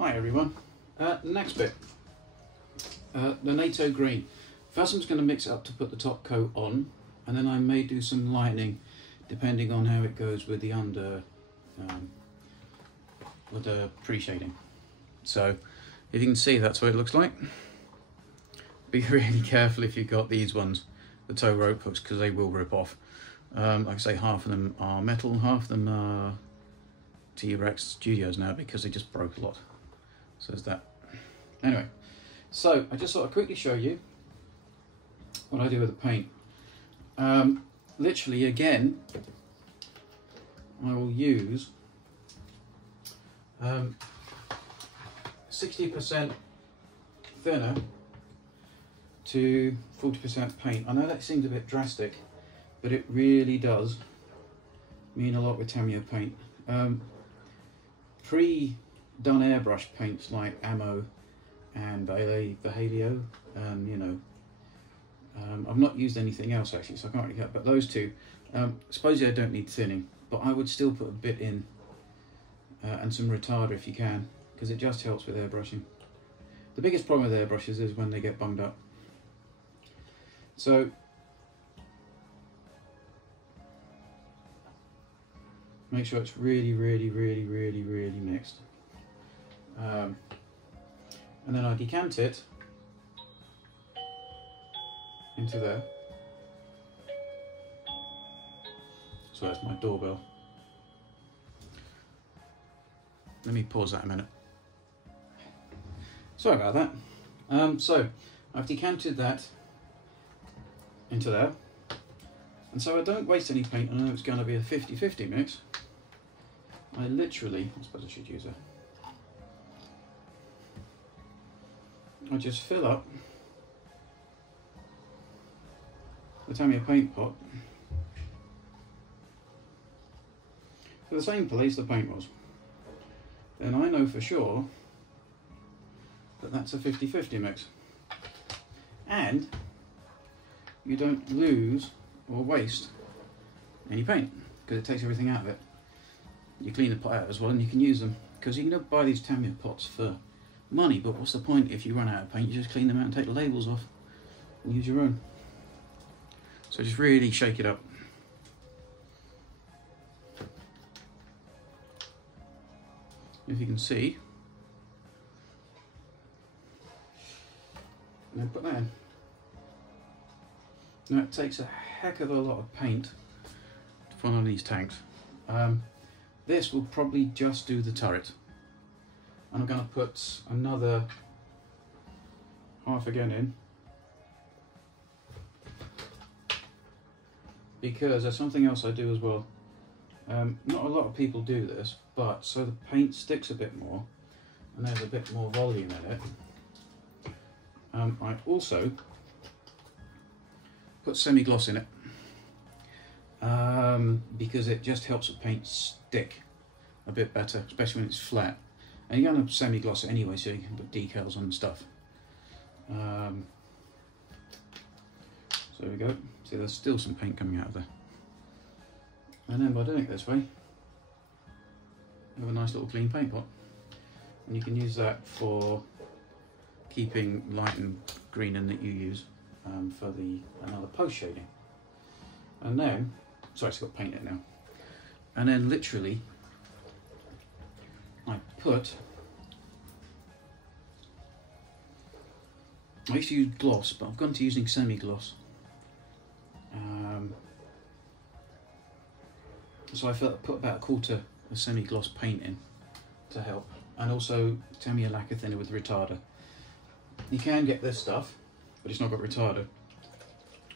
Hi everyone. Next bit, the NATO Green. First I'm just going to mix it up to put the top coat on, and then I may do some lightening depending on how it goes with the pre-shading. So if you can see, that's what it looks like. Be really careful if you've got these ones, the tow rope hooks, because they will rip off. Like I say, half of them are metal, half of them are T-Rex Studios now because they just broke a lot. So there's that. Anyway, so I just thought I'd quickly show you what I do with the paint. Literally, again, I will use 60% thinner to 40% paint. I know that seems a bit drastic, but it really does mean a lot with Tamiya paint. Pre-done airbrush paints like Ammo and Vallejo, you know, I've not used anything else actually, so I can't really get, but those two, supposedly I don't need thinning, but I would still put a bit in and some retarder if you can, because it just helps with airbrushing. The biggest problem with airbrushes is when they get bunged up. So make sure it's really mixed. And then I decant it into there. So that's my doorbell. Let me pause that a minute. Sorry about that. So I've decanted that into there, and so I don't waste any paint. I know it's going to be a 50-50 mix. I literally, I suppose I should use I just fill up the Tamiya paint pot to the same place the paint was. Then I know for sure that that's a 50-50 mix. And you don't lose or waste any paint because it takes everything out of it. You clean the pot out as well, and you can use them, because you can buy these Tamiya pots for money, but what's the point if you run out of paint? You just clean them out and take the labels off and use your own. So just really shake it up. If you can see, and then put that in. Now it takes a heck of a lot of paint to put on these tanks. This will probably just do the turret. And I'm going to put another half again in, because there's something else I do as well. Not a lot of people do this, but so the paint sticks a bit more and there's a bit more volume in it. I also put semi-gloss in it, because it just helps the paint stick a bit better, especially when it's flat. And you're going to semi-gloss it anyway, so you can put decals on and stuff. So there we go. See, there's still some paint coming out of there. And then by doing it this way, you have a nice little clean paint pot. And you can use that for keeping lighten green in that you use for another post shading. And then, sorry, it's got paint in it now. And then literally, I used to use gloss, but I've gone to using semi-gloss. So I put about a quarter of semi-gloss paint in to help, and also Tamiya lacquer thinner with retarder. You can get this stuff, but it's not got retarder.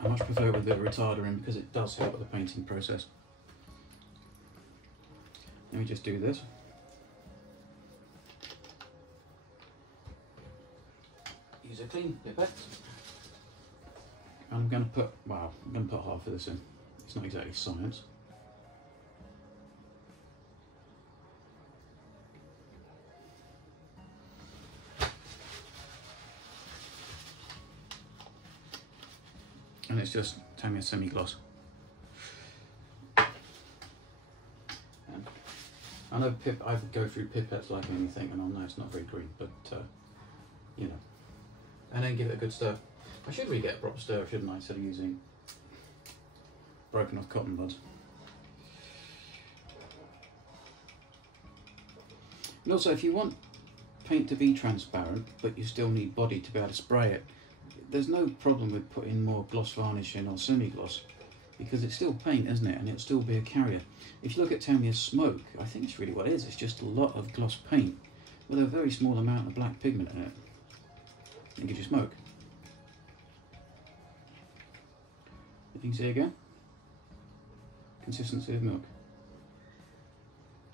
I much prefer it with a bit of retarder in, because it does help with the painting process. Let me just do this. Use a clean pipette. And I'm going to put, well, I'm going to put half of this in. It's not exactly science. And it's just Tamiya semi-gloss. And I know I go through pipettes like anything, and I know it's not very green, but you know. And then give it a good stir. I should really get a proper stir, shouldn't I, instead of using broken off cotton buds. And also, if you want paint to be transparent, but you still need body to be able to spray it, there's no problem with putting more gloss varnish in or semi-gloss, because it's still paint, isn't it? And it'll still be a carrier. If you look at Tamiya's smoke, I think it's really what it is. It's just a lot of gloss paint with a very small amount of black pigment in it. It gives you smoke. If you can see again, consistency of milk. Do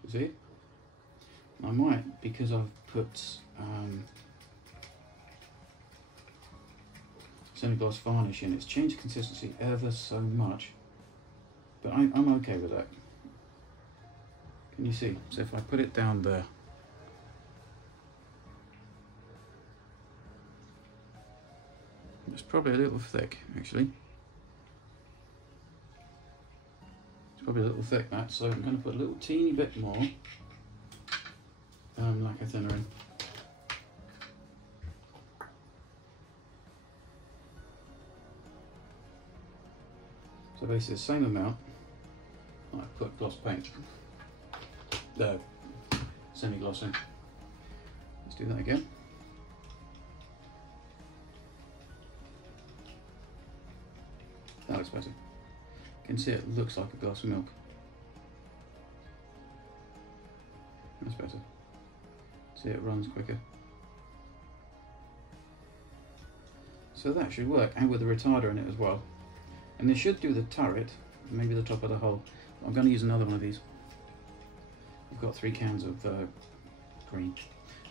you see it? I might, because I've put semi-gloss varnish in, it's changed consistency ever so much, but I'm okay with that. Can you see? So if I put it down there, it's probably a little thick actually. It's probably a little thick, that, so I'm going to put a little teeny bit more lacquer thinner in. So basically the same amount I put gloss paint, semi-gloss in. Let's do that again. That looks better. You can see it looks like a glass of milk. That's better. See, it runs quicker. So that should work, and with the retarder in it as well. And this should do the turret, maybe the top of the hull. I'm going to use another one of these. I've got 3 cans of green.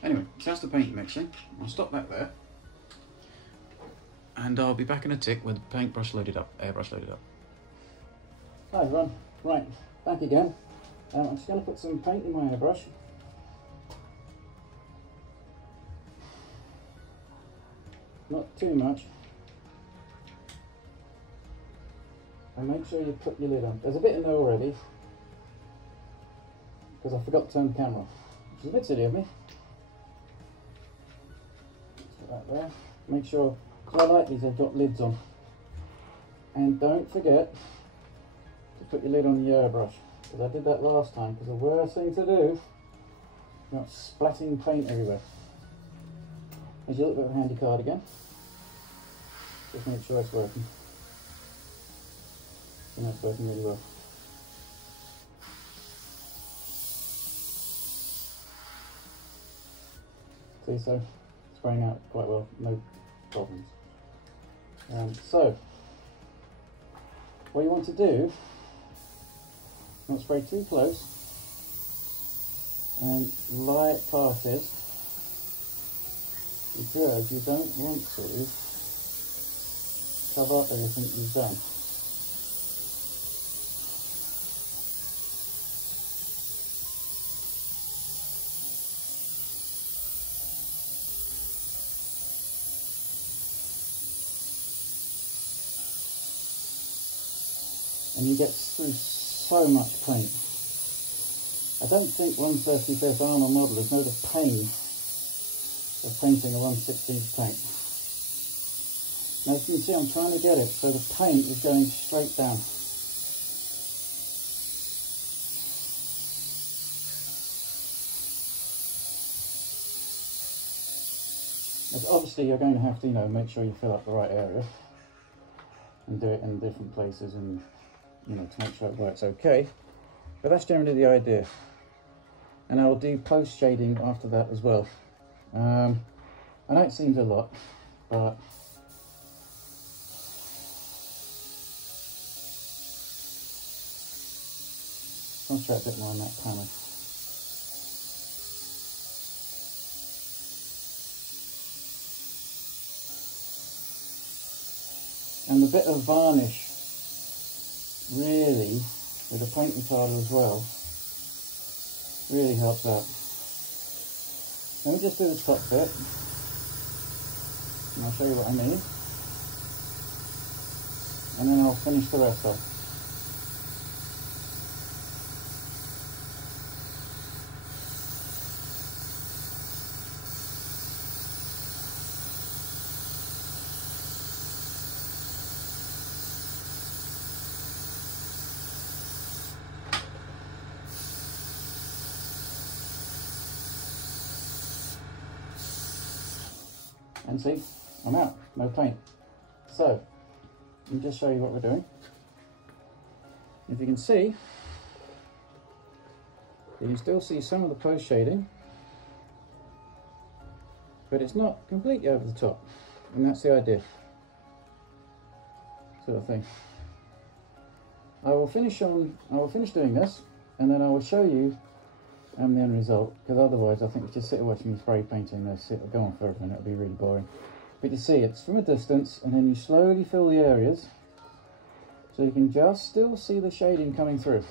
Anyway, so that's the paint mixing. I'll stop that there. And I'll be back in a tick with paintbrush loaded up, airbrush loaded up. Hi everyone, right, back again. I'm just going to put some paint in my airbrush. Not too much. And make sure you put your lid on. There's a bit in there already, because I forgot to turn the camera off, which is a bit silly of me. Put that there. Make sure, because I like these, they've got lids on. And don't forget to put your lid on the airbrush, because I did that last time, because the worst thing to do is not splatting paint everywhere. Here's your little bit of a handy card again. Just make sure it's working. And that's working really well. See, so spraying out quite well, no problems. So, what you want to do, not spray too close, and light passes, because you don't want to cover up everything you've done. And you get through so much paint. I don't think 135th Arnold modelers know the pain of painting a 1/16 tank. Now as you can see, I'm trying to get it so the paint is going straight down. As obviously you're going to have to, make sure you fill up the right area and do it in different places, and to make sure it works okay. But that's generally the idea. And I'll do post shading after that as well. I know it seems a lot, but concentrate a bit more on that panel. And a bit of varnish, really, with the paint retarder as well, really helps out. Let me just do the top bit, and I'll show you what I mean, and then I'll finish the rest off. And see, I'm out, no paint. So, let me just show you what we're doing. If you can see, you can still see some of the post shading, but it's not completely over the top, and that's the idea, sort of thing. I will finish doing this, and then I will show you the end result, because otherwise I think just sit watching me spray painting this, it'll go on forever and it'll be really boring. But you see, it's from a distance, and then you slowly fill the areas, so you can just still see the shading coming through.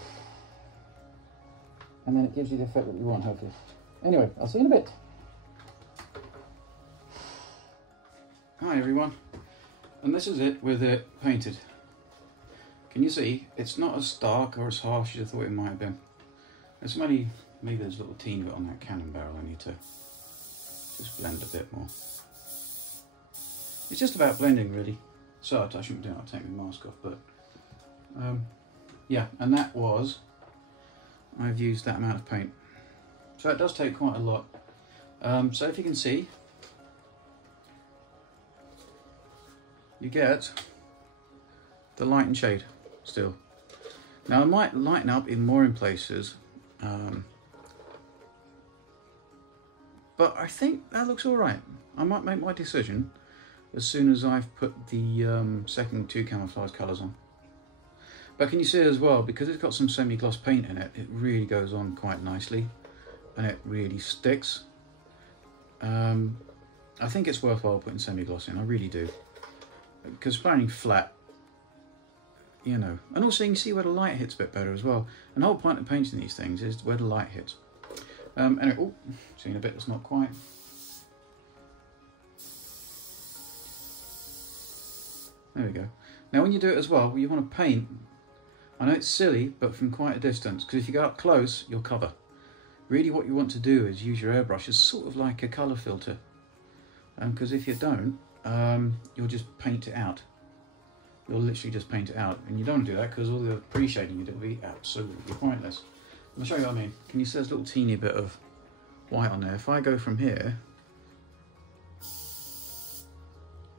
And then it gives you the effect that you want, hopefully. Anyway, I'll see you in a bit. Hi everyone, and this is it with it painted. Can you see, it's not as dark or as harsh as I thought it might have been. There's maybe there's a little teeny bit on that cannon barrel I need to just blend a bit more. It's just about blending really. So I shouldn't be doing it, I'll take my mask off, but yeah, and that was, I've used that amount of paint. So it does take quite a lot. So if you can see, you get the light and shade still. Now I might lighten up in more in places, but I think that looks all right. I might make my decision as soon as I've put the second two camouflage colours on. But can you see as well, because it's got some semi-gloss paint in it, it really goes on quite nicely and it really sticks. I think it's worthwhile putting semi-gloss in, I really do. Because spraying flat, you know, and also you can see where the light hits a bit better as well. And the whole point of painting these things is where the light hits. Anyway, oh, seeing a bit that's not quite. There we go. Now when you do it as well, you want to paint, I know it's silly, but from quite a distance, because if you go up close, you'll cover. Really what you want to do is use your airbrush as sort of like a colour filter. Because if you don't, you'll just paint it out. You'll literally just paint it out, and you don't do that because all the pre-shading you do will be absolutely pointless. I'll show you what I mean. Can you see there's a little teeny bit of white on there? If I go from here,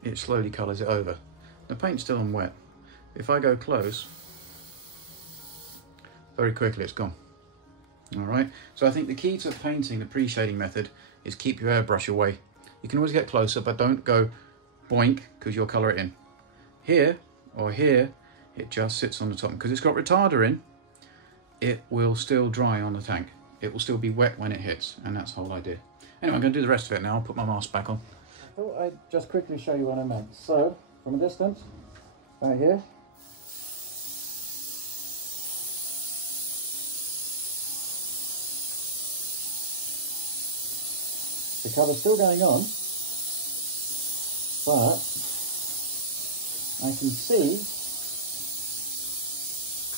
it slowly colours it over. The paint's still on wet. If I go close, very quickly it's gone. Alright, so I think the key to painting the pre-shading method is keep your airbrush away. You can always get closer, but don't go boink, because you'll colour it in. Here, or here, it just sits on the top. Because it's got retarder in, it will still dry on the tank. It will still be wet when it hits, and that's the whole idea. Anyway, I'm going to do the rest of it now. I'll put my mask back on. I thought I'd just quickly show you what I meant. So, from a distance, right here, the colour's still going on, but I can see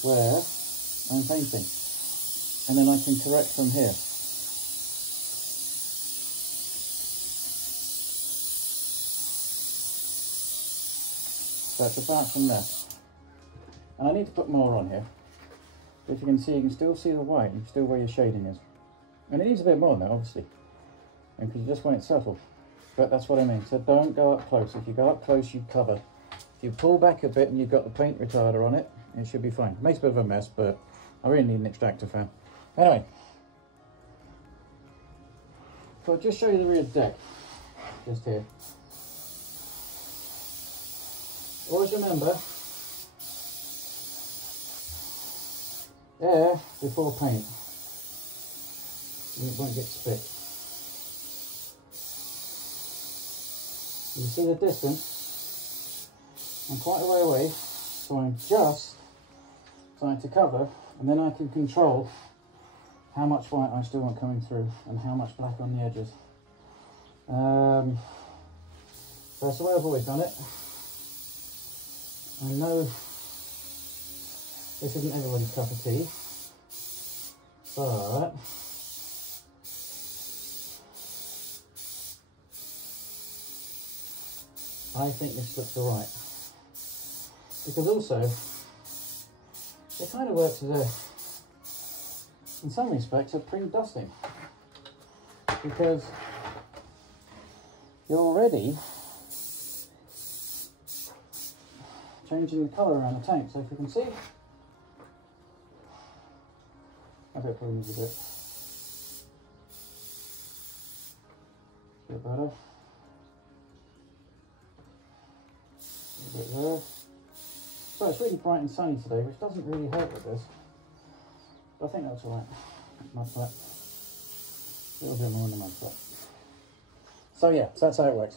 where I'm painting, and then I can correct from here. So it's apart from there. And I need to put more on here. If you can see, you can still see the white, you can still where your shading is. And it needs a bit more now, obviously, because you just want it subtle. But that's what I mean, so don't go up close. If you go up close, you cover. If you pull back a bit and you've got the paint retarder on it, it should be fine. It makes a bit of a mess, but I really need an extractor fan. Anyway, so I'll just show you the rear deck, just here. Always remember, air before paint. It won't get spit. You see the distance, I'm quite a way away, so I'm just trying to cover, and then I can control how much white I still want coming through and how much black on the edges. That's the way I've always done it. I know this isn't everybody's cup of tea, but I think this looks alright. Because also, it kind of works as a, in some respects, a pre-dusting. Because you're already changing the colour around the tank. So if you can see, I bet probably needs a bit better. A bit there. So it's really bright and sunny today, which doesn't really help with this. But I think that's alright. Mud flat. A little bit more in the mud flat. So yeah, so that's how it works.